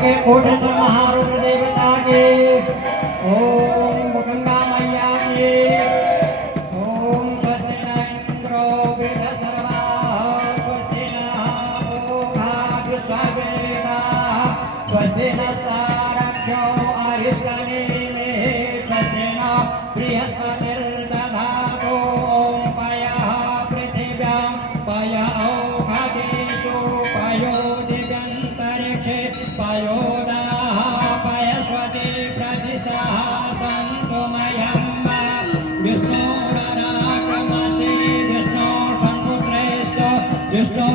के कोटित महारुद्र देवता के ओम गंगा मैया के ओम स्वस्ति न इंद्रो वृद्धसर्वा स्वस्ति नः पूषा विश्ववेदाः स्वस्ति नस्तारभ्यो अरिष्टनेमिः स्वस्ति नः बृहस्पतिर्दधातु ओम पयः पृथिव्यां पयः ओषधीषु पयो दिगन्तरिक्षे पयोदाः पयस्वती प्रदिशः सन्तु मह्यं विष्णुरराक्रमसि विष्णु संपुत्रेष्ट विष्णु